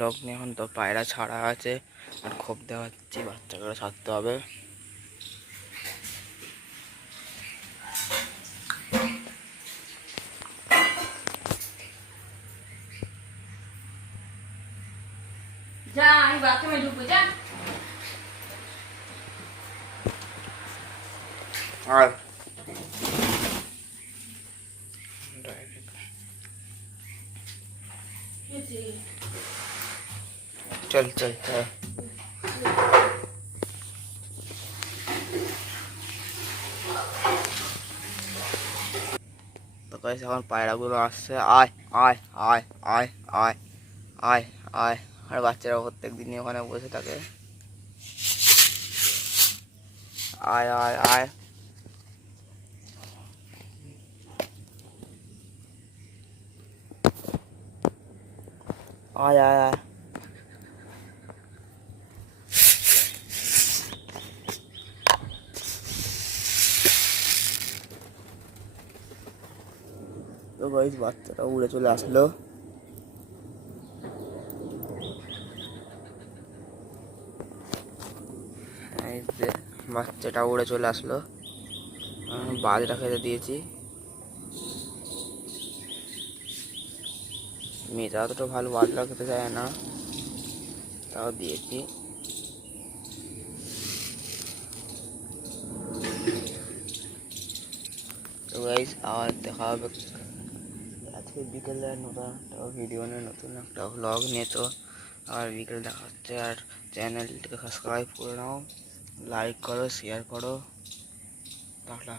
লগ্নে এখন তো পায়রা ছাড়া আছে আর খোপ দেওয়া হচ্ছে, বাচ্চাগুলো ছাড়তে হবে। যা আমি বাথরুমে ঢুকবো, যা। আর চল চল চল। তো গাইস এখন পায়রাগুলো আসছে, আয় আয় আয় আয় আয় আয় আয়। আর বাচ্চারা প্রত্যেক দিনই ওখানে বসে থাকে, আয় আয় আয়। আয় আয় আয়। তো গাইস বাচ্চাটা উড়ে চলে আসলো। এই যে বাচ্চাটা উড়ে চলে আসলো, বাজরা খেতে দিয়েছি। মেয়েটা অতটা ভালো বাজরা খেতে চায় না, তাও দিয়েছি। তো গাইস আবার দেখা হবে আজকে বিকেলে নতুন একটা ভিডিও নিয়ে, নতুন একটা ব্লগ নিয়ে। তো আর বিকেলে দেখা হচ্ছে। আর চ্যানেলটিকে সাবস্ক্রাইব করে নাও, লাইক করো, শেয়ার করো। টাটা।